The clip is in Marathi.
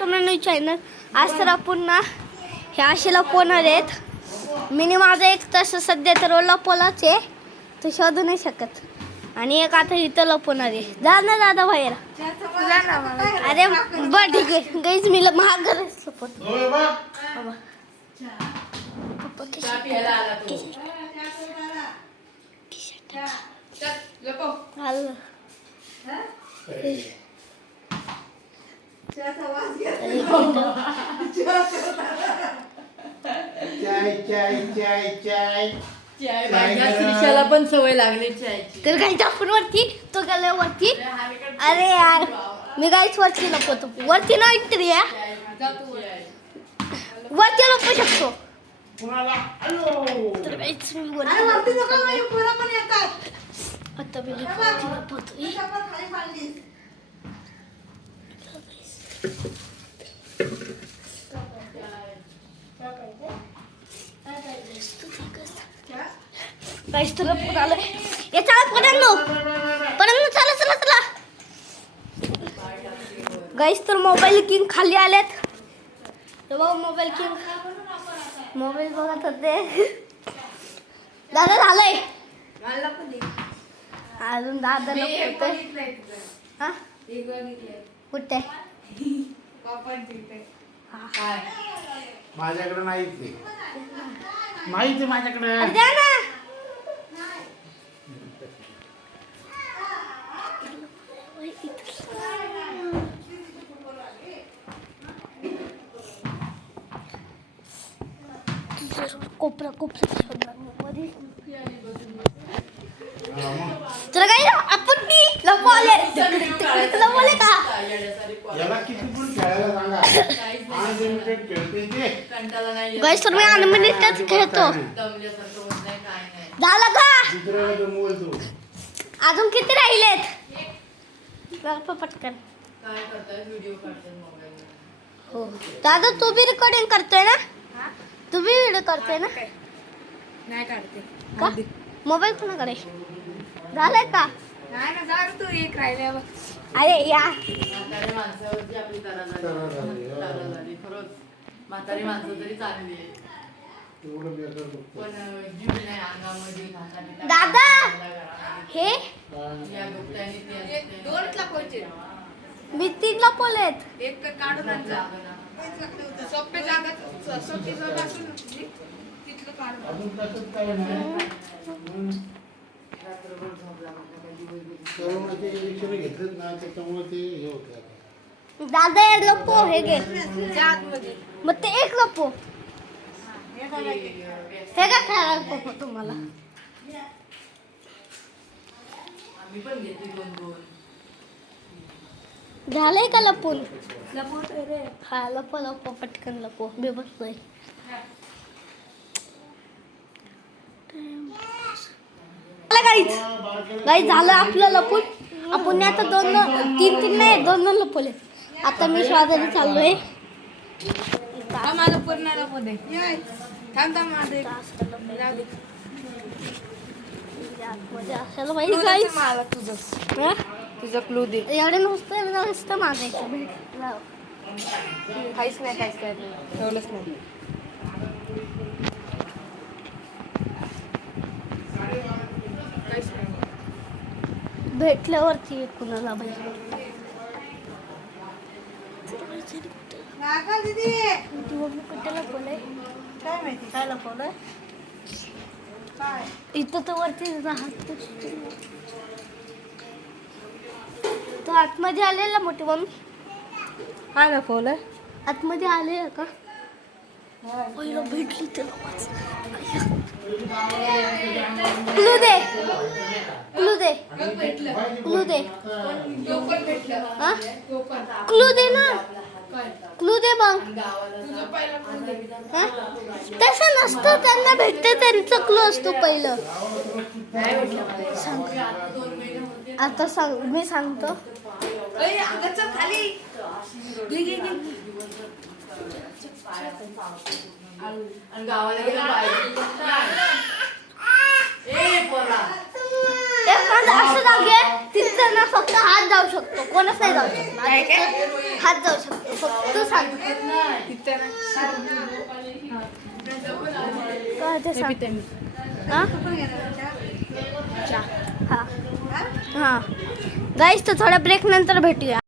Welcome new channel. आज तर आपण ना ह्या अशीला पोहणार आहेत. मिनी माझा एक तसं सध्या तर लपवलाच आहे, तो शोधू नाही शकत. आणि एक आता इथं लपवणार आहे. जा ना दादा बाहेर. अरे बरं ठीक आहे गाईज, मी महाग लपवतो. श्रीशाला पण सवय लागली चायची. तर गाईच आपण वरती, तो गेला वरती. अरे यार मी गाईच वरती लपवतो. वरती नाही तरी या वरती लपवू शकतो. तर गाईच मी वरती आता मी लपवतोय. गाईस तुला पण आलोय. ये चला पडन चला चला चला. गाईस तर मोबाईल किंग खाली आलेत. बघा मोबाईल किंग मोबाईल बघत होते. दादा झालंय अजून दादा लपवतोय. हा कुठे माझ्याकडे नाहीच माहिती माझ्याकडे. द्या ना. कोपरा चला काय आपण ती लपवले लपवले का. याला किती पण खेळायला सांगा. अनलिमिटेड खेळते ते. कंटाळा नाही. गाईस तर मी अनलिमिटेड खेळतो. दमल्यासारखं होत नाही, काय नाही. झालं का दुसऱ्याला जमवल तू. अजून किती राहिलेत. पटकन. काय करताय? व्हिडिओ काढताय मोबाईल. हो दादा तू बी रेकॉर्डिंग करतोय ना. तू बी व्हिडिओ करतोय ना. नाही काढते का मोबाईल कोणाकडे झालंय का. नाही ना, जा तू एक राहिले बघ. अरे या म्हातारी माणसावरची आपली तरा झाली खरंच. म्हातारी माणसं तरी चालली आहे, एवढं बेकार बघतो. पण जीव नाही अंगामध्ये. दादा हे या गुप्तानी ते दोनच लाखाचे मी 3 लपवलेत. एक काढून आणजा. सोपे जागा सोपी जागा असून तिथलं काढून. अजून तसंच काय नाही. रात्रभर झोपला म्हणलं काय दिवसभर. कोरोनाचे इंजेक्शन घेतलेत ना, त्याच्यामुळे ते हे होते आता. दादा हे लपो हे घे. आतमध्ये मग ते एक लपो हे का खेळायला लपो तुम्हाला. आम्ही पण घेतली 2-2. झालंय का लपून. लपवतोय रे. हा लपो पटकन लपो. मी बसलोय. गाईज झालं आपलं लपून. आपण आता 2-3 नाही 2 लपवले. आता मी शोधायला चाललोय. माझं पूर्ण लपू दे. थांब माझं असायला पाहिजे गाईज. मला तुझं क्लू दे. एवढे नुसतं मागायचं भेटलं. काहीच नाही ठेवलंच नाही. भेटल्यावरती कुणाला पाहिजे. कुठे लपवलंय काय माहिती. काय लपवलंय इथं तर वरती राहत. तो आतमध्ये आलेला मोठी मम्मी. काय लपवलंय. आतमध्ये आले का पहिलं भेटली त्याला. क्लू दे क्लू दे क्लू दे हा क्लू दे ना. क्लू दे मग. तसं नसतं, त्यांना भेटते त्यांचा क्लू असतो पहिलं. सांग आता सांग. मी सांगतो. गावाला गेलं एखादा असं जागे तिथं ना फक्त हात जाऊ शकतो, कोणच नाही जाऊ शकतो. हात जाऊ शकतो फक्त तू सांग. काय ते सांग. हा हा गाईस, तर थोड्या ब्रेक नंतर भेटूया.